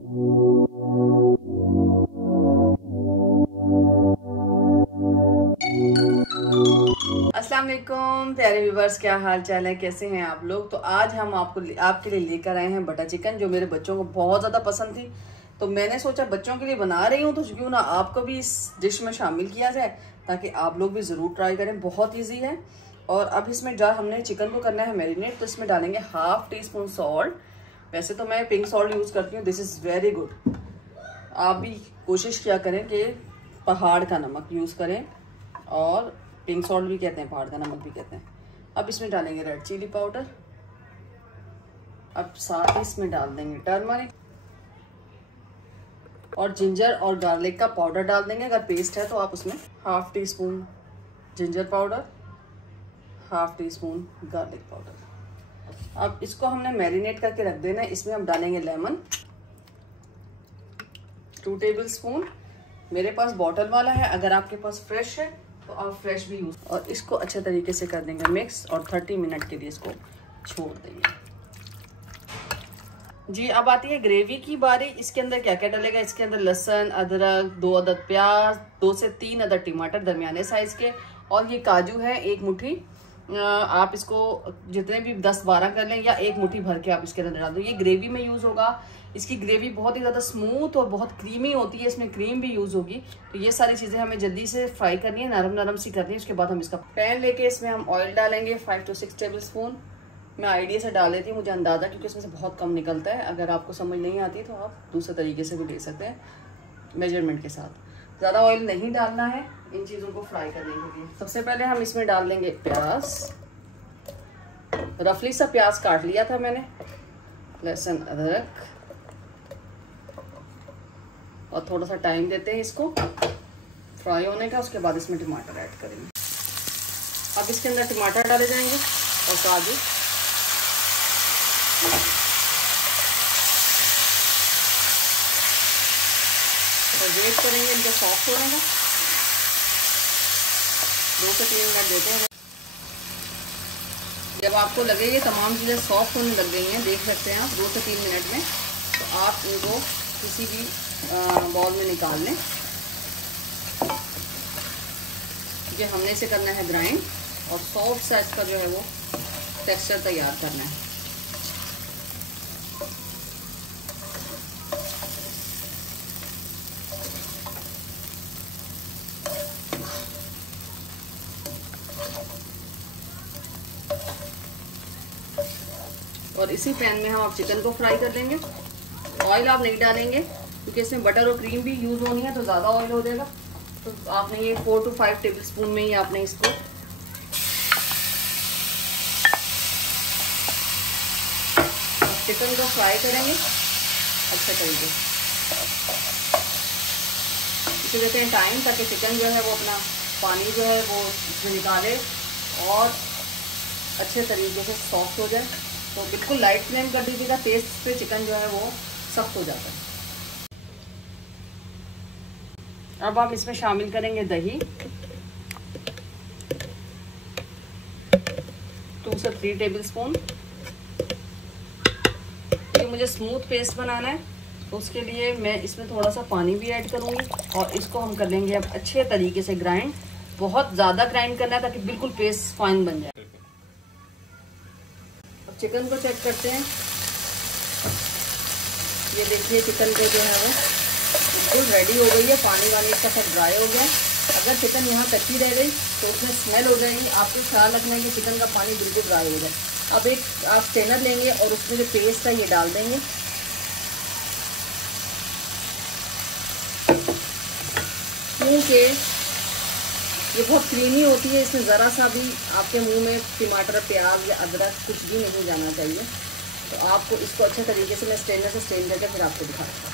अस्सलाम वालेकुम प्यारे व्यूवर्स, क्या हाल चाल है, कैसे हैं आप लोग। तो आज हम आपके लिए लेकर आए हैं बटर चिकन, जो मेरे बच्चों को बहुत ज़्यादा पसंद थी। तो मैंने सोचा बच्चों के लिए बना रही हूँ तो क्यों ना आपको भी इस डिश में शामिल किया जाए, ताकि आप लोग भी ज़रूर ट्राई करें। बहुत ईजी है। और अब इसमें जो हमने चिकन को करना है मैरिनेट, तो इसमें डालेंगे हाफ टी स्पून सॉल्ट। वैसे तो मैं पिंक सॉल्ट यूज़ करती हूँ, दिस इज़ वेरी गुड। आप भी कोशिश किया करें कि पहाड़ का नमक यूज़ करें, और पिंक सॉल्ट भी कहते हैं, पहाड़ का नमक भी कहते हैं। अब इसमें डालेंगे रेड चिली पाउडर। अब साथ ही इसमें डाल देंगे टर्मरिक और जिंजर और गार्लिक का पाउडर डाल देंगे। अगर पेस्ट है तो आप उसमें half tea spoon ginger powder, half tea spoon garlic powder. अब इसको हमने मैरिनेट करके रख देना है। इसमें हम डालेंगे लेमन 2 टेबल स्पून। मेरे पास बॉटल वाला है, अगर आपके पास फ्रेश है तो आप फ्रेश भी यूज। और इसको अच्छे तरीके से कर देंगे मिक्स, और 30 मिनट के लिए इसको छोड़ देंगे। जी, अब आती है ग्रेवी की बारी। इसके अंदर क्या क्या डलेगा। इसके अंदर लहसुन, अदरक, 2 अदद प्याज, 2 से 3 अदद टमाटर दरमियाने साइज के, और ये काजू है 1 मुट्ठी। आप इसको जितने भी 10-12 कर लें, या 1 मुट्ठी भर के आप इसके अंदर डाल दो। ये ग्रेवी में यूज़ होगा। इसकी ग्रेवी बहुत ही ज़्यादा स्मूथ और बहुत क्रीमी होती है, इसमें क्रीम भी यूज़ होगी। तो ये सारी चीज़ें हमें जल्दी से फ्राई करनी है, नरम नरम सी करनी है। उसके बाद हम इसका पैन लेके इसमें हम ऑयल डालेंगे 5 से 6 टेबल स्पून। मैं आइडिया से डाल देती हूँ, मुझे अंदाज़ा, क्योंकि इसमें से बहुत कम निकलता है। अगर आपको समझ नहीं आती तो आप दूसरे तरीके से भी ले सकते हैं, मेजरमेंट के साथ। ज़्यादा ऑयल नहीं डालना है इन चीज़ों को फ्राई करने के लिए। सबसे पहले हम इसमें डाल देंगे प्याज। रफली सा प्याज काट लिया था मैंने। लहसुन, अदरक, और थोड़ा सा टाइम देते हैं इसको फ्राई होने का। उसके बाद इसमें टमाटर ऐड करेंगे। अब इसके अंदर टमाटर डाले जाएंगे और काजू। और वेट करेंगे इनका सॉफ्ट होने का। 2 से 3 मिनट देते हैं। जब आपको लगे ये तमाम चीज़ें सॉफ्ट होने लग गई हैं, देख सकते हैं आप 2 से 3 मिनट में, तो आप इनको किसी भी बॉल में निकाल लें, क्योंकि हमने इसे करना है ग्राइंड, और सॉफ्ट सा इसका जो है वो टेक्सचर तैयार करना है। और इसी पैन में हम आप चिकन को फ्राई कर लेंगे। ऑयल आप नहीं डालेंगे, क्योंकि इसमें बटर और क्रीम भी यूज़ होनी है, तो ज़्यादा ऑयल हो जाएगा। तो आपने ये 4 से 5 टेबल स्पून में ही आपने इसको चिकन को फ्राई करेंगे अच्छे तरीके से। इसे देते हैं टाइम, ताकि चिकन जो है वो अपना पानी जो है वो इसमें निकाले और अच्छे तरीके से सॉफ्ट हो जाए। तो बिल्कुल लाइट फ्लेम कर दीजिएगा, तेज पे चिकन जो है वो सख्त हो जाता है। अब आप इसमें शामिल करेंगे दही 2 से 3 टेबल स्पून। ये मुझे स्मूथ पेस्ट बनाना है, तो उसके लिए मैं इसमें थोड़ा सा पानी भी ऐड करूँगी, और इसको हम कर लेंगे अब अच्छे तरीके से ग्राइंड। बहुत ज़्यादा ग्राइंड करना है, ताकि बिल्कुल पेस्ट फाइन बन जाए। अब चिकन को चेक करते हैं। ये देखिए चिकन को जो है वो बिल्कुल रेडी हो गई है, पानी वानी इसका सब ड्राई हो गया है। अगर चिकन यहाँ कच्ची रह गई तो उसमें स्मेल हो जाएगी। आपको ख्याल रखना है कि चिकन का पानी बिल्कुल ड्राई हो जाए। अब एक आप स्ट्रेनर लेंगे और उसमें जो पेस्ट है ये डाल देंगे। क्योंकि ये बहुत क्रीमी होती है, इसमें ज़रा सा भी आपके मुंह में टमाटर, प्याज या अदरक कुछ भी नहीं जाना चाहिए। तो आपको इसको अच्छे तरीके से मैं स्ट्रेनर से स्ट्रेन करके फिर आपको दिखाऊंगा।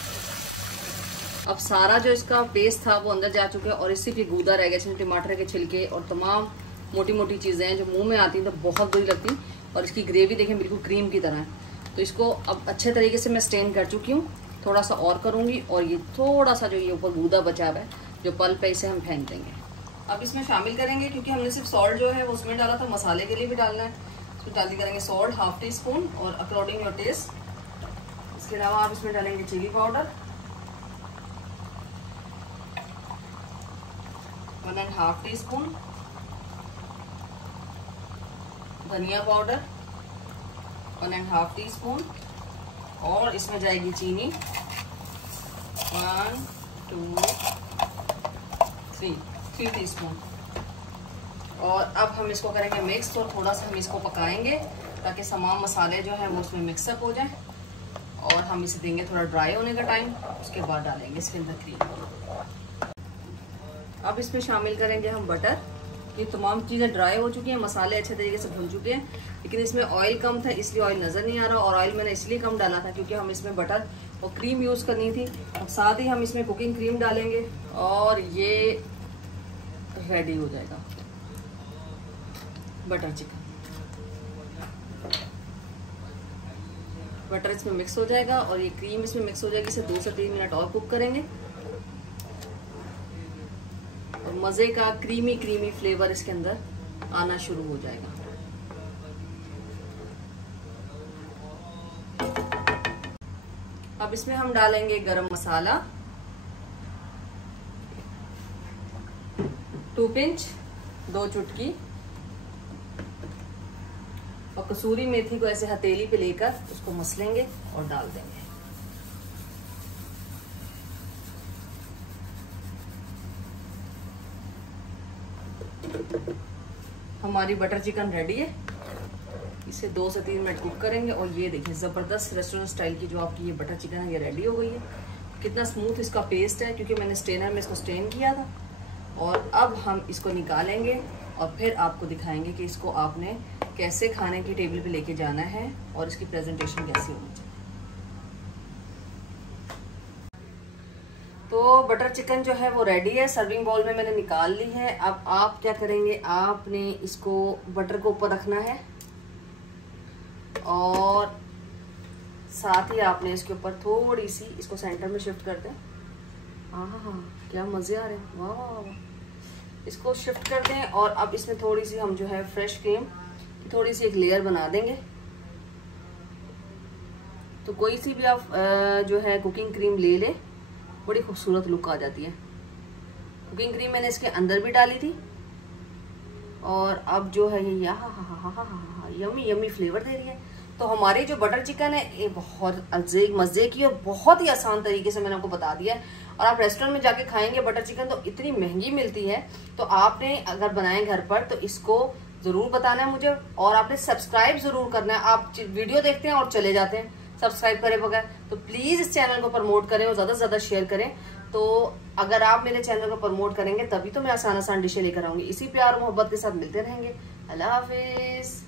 अब सारा जो इसका पेस्ट था वो अंदर जा चुका है, और इसी की गूदा रह गया, इसमें टमाटर के छिलके और तमाम मोटी मोटी चीज़ें हैं जो मुंह में आती हैं तो बहुत बुरी लगती। और इसकी ग्रेवी देखें बिल्कुल क्रीम की तरह है। तो इसको अब अच्छे तरीके से मैं स्ट्रेन कर चुकी हूँ। थोड़ा सा और करूँगी, और ये थोड़ा सा जो ये ऊपर गूदा बचा हुआ है, जो पल्प है, इसे हम फेंक देंगे। अब इसमें शामिल करेंगे, क्योंकि हमने सिर्फ सॉल्ट जो है वो उसमें डाला था, मसाले के लिए भी डालना है। इसमें डाली करेंगे सॉल्ट 1/2 टी स्पून, और अकॉर्डिंग योर टेस्ट इसके अलावा आप इसमें डालेंगे चिली पाउडर 1.5 टीस्पून, धनिया पाउडर 1.5 टीस्पून, और इसमें जाएगी चीनी 1 2 3 टीस्पून। और अब हम इसको करेंगे मिक्स और थोड़ा सा हम इसको पकाएंगे ताकि तमाम मसाले जो हैं वो उसमें मिक्सअप हो जाएं। और हम इसे देंगे थोड़ा ड्राई होने का टाइम, उसके बाद डालेंगे इसके अंदर क्रीम। अब इसमें शामिल करेंगे हम बटर। ये तमाम चीज़ें ड्राई हो चुकी हैं, मसाले अच्छे तरीके से भुन चुके हैं, लेकिन इसमें ऑयल कम था इसलिए ऑयल नज़र नहीं आ रहा। और ऑयल मैंने इसलिए कम डाला था क्योंकि हम इसमें बटर और क्रीम यूज़ करनी थी। और साथ ही हम इसमें कुकिंग क्रीम डालेंगे और ये रेडी हो जाएगा बटर चिकन। बटर इसमें मिक्स हो जाएगा और ये क्रीम इसमें मिक्स हो जाएगी। इसे 2 से 3 मिनट और कुक करेंगे और मज़े का क्रीमी क्रीमी फ्लेवर इसके अंदर आना शुरू हो जाएगा। अब इसमें हम डालेंगे गरम मसाला 2 पिंच, 2 चुटकी, और कसूरी मेथी को ऐसे हथेली पे लेकर उसको मसलेंगे और डाल देंगे। हमारी बटर चिकन रेडी है। इसे 2 से 3 मिनट कुक करेंगे और ये देखिए ज़बरदस्त रेस्टोरेंट स्टाइल की जो आपकी ये बटर चिकन है ये रेडी हो गई है। कितना स्मूथ इसका पेस्ट है क्योंकि मैंने स्टेनर में इसको स्टेन किया था। और अब हम इसको निकालेंगे और फिर आपको दिखाएंगे कि इसको आपने कैसे खाने की टेबल पे लेके जाना है और इसकी प्रेजेंटेशन कैसी होनी चाहिए। तो बटर चिकन जो है वो रेडी है, सर्विंग बाउल में मैंने निकाल ली है। अब आप क्या करेंगे, आपने इसको बटर को ऊपर रखना है और साथ ही आपने इसके ऊपर थोड़ी सी इसको सेंटर में शिफ्ट कर दें। हाँ, क्या मज़े आ रहे हैं, वाह वाह वाह। इसको शिफ्ट कर दें और अब इसमें थोड़ी सी हम जो है फ्रेश क्रीम की थोड़ी सी एक लेयर बना देंगे। तो कोई सी भी आप जो है कुकिंग क्रीम ले लें, बड़ी खूबसूरत लुक आ जाती है। कुकिंग क्रीम मैंने इसके अंदर भी डाली थी और अब जो है ये यमी यमी फ्लेवर दे रही है। तो हमारी जो बटर चिकन है ये बहुत मज़े की और बहुत ही आसान तरीके से मैंने आपको बता दिया है। और आप रेस्टोरेंट में जाके खाएंगे बटर चिकन तो इतनी महंगी मिलती है, तो आपने अगर बनाए घर पर तो इसको ज़रूर बताना है मुझे। और आपने सब्सक्राइब ज़रूर करना है। आप वीडियो देखते हैं और चले जाते हैं सब्सक्राइब करे बगैर, तो प्लीज़ इस चैनल को प्रमोट करें और ज़्यादा से ज़्यादा शेयर करें। तो अगर आप मेरे चैनल को प्रमोट करेंगे तभी तो मैं आसान आसान डिशें लेकर आऊँगी। इसी प्यार और मोहब्बत के साथ मिलते रहेंगे। अल्लाह हाफिज़।